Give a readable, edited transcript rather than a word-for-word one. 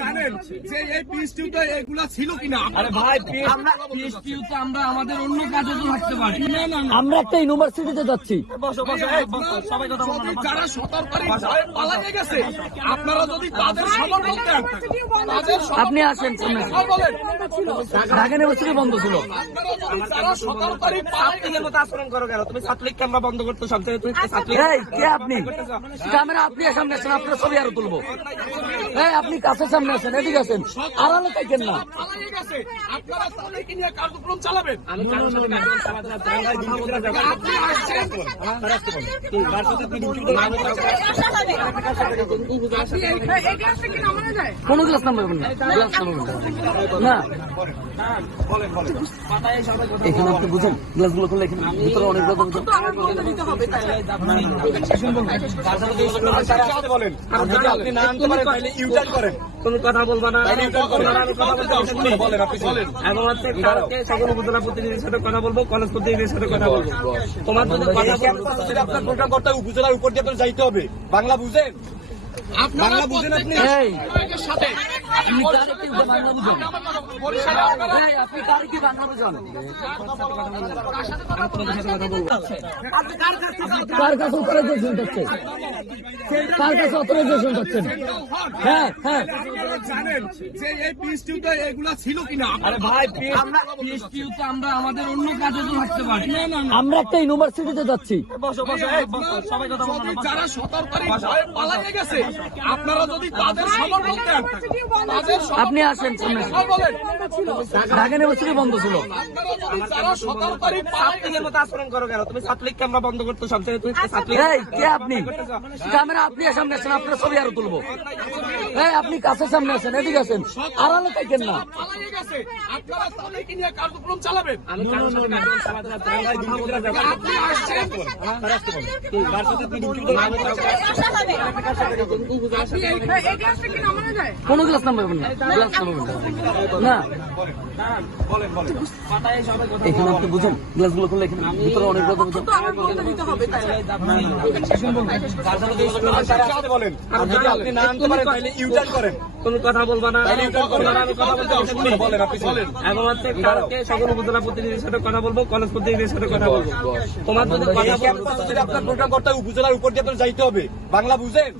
জানেন যে এই পিএসটিউতে এগুলা ছিল কিনা? আরে ভাই, আমরা পিএসটিউতে আমরা আমাদের অন্য কাজে তো থাকতে পারি। আমরা একটা ইউনিভার্সিটিতে যাচ্ছি। সবাই কথা বলুন। যারা সতর্কতার ভয়ে পালিয়ে গেছে, আপনারা যদি তাদের সমর্থন দেন, তাদের আপনি আসেন সামনে। বলেন ঢাকা ইউনিভার্সিটি বন্ধ ছিল। যারা সতর্কতার ছাত্রলীগের মতো আচরণ করো কেন? তুমি ছাত্রলীগ ক্যামেরা বন্ধ করতে সবচেয়ে এই কে আপনি? ক্যামেরা আপনি সামনে আসেন, আপনার ছবি আরো তুলবো। এই আপনি কাছের সামনে আসেন, এদিকে আসেন, আড়ালে থাকেন না। পালিয়ে গেছে, আপনারা তাদেরকে নিয়ে কার্যক্রম চালাবেন। আমি কারোর সাথে আপনি আসছেন, কোনো ক্লাস নাম্বার না, ক্লাস নাম্বার না। এখানে আপনি বুঝেন, গ্লাসগুলো খুলে এখানে ভিতরে অনেক কথা বুঝেন। বলেন আপনি না আনতে পারেন তাহলে ইউটার্ন করেন। কোন কথা বলবা না। বলেন আপনি বলেন। এবং হচ্ছে কালকে সকল উপজেলা প্রতিনিধির সাথে কথা বলবো, কলেজ প্রতিনিধির সাথে কথা বলবো। তোমার যদি কথা বলতে আপনার প্রোগ্রাম করতে উপজেলার উপর দিয়ে যাইতে হবে। বাংলা বুঝেন? বাংলা বুঝেন আপনি? এই সাথে আপনি কারে কি বাংলা বুঝেন? এই আপনি কারে কি বাংলা বুঝেন? কার কাছে অথরাইজেশন হচ্ছে? কার কাছে অথরাইজেশন হচ্ছেন? হ্যাঁ হ্যাঁ, জানেন যে এই পিএসটিউতে এগুলা ছিল কিনা? আরে ভাই, আমরা পিএসটিউতে আমরা আমাদের অন্য কাজে তো থাকতে পারি। আমরা একটা ইউনিভার্সিটিতে যাচ্ছি। সবাই কথা বলুন। যারা সতর্কতার ভয়ে পালিয়ে গেছে, আপনারা যদি তাদের সমর্থন দেন, তাদের আপনি আসেন সামনে। বলেন ঢাকা ইউনিভার্সিটি বন্ধ ছিল। যারা সতর্কতার ছাত্রলীগের মতো আচরণ করো কেন? তুমি ছাত্রলীগ ক্যামেরা বন্ধ করতে সবচেয়ে এই কে আপনি? ক্যামেরা আপনি সামনে আসেন, আপনার ছবি আরো তুলবো। এই আপনি কাছের সামনে আসেন, এদিকে আসেন, আড়ালে থাকেন না। পালিয়ে গেছে, আপনারা তাদেরকে নিয়ে কার্যক্রম চালাবেন। আমি কারোর সাথে আপনি আসছেন, কোনো ক্লাস নাম্বার না, ক্লাস নাম্বার না। এখানে আপনি বুঝেন, গ্লাসগুলো খুলে এখানে ভিতরে অনেক কথা বুঝেন। বলেন আপনি না আনতে পারেন তাহলে ইউটার্ন করেন। কোন কথা বলবা না। বলেন আপনি বলেন। এবং হচ্ছে কালকে সকল উপজেলা প্রতিনিধির সাথে কথা বলবো, কলেজ প্রতিনিধির সাথে কথা বলবো। তোমার যদি কথা বলতে আপনার প্রোগ্রাম করতে উপজেলার উপর দিয়ে যাইতে হবে। বাংলা বুঝেন?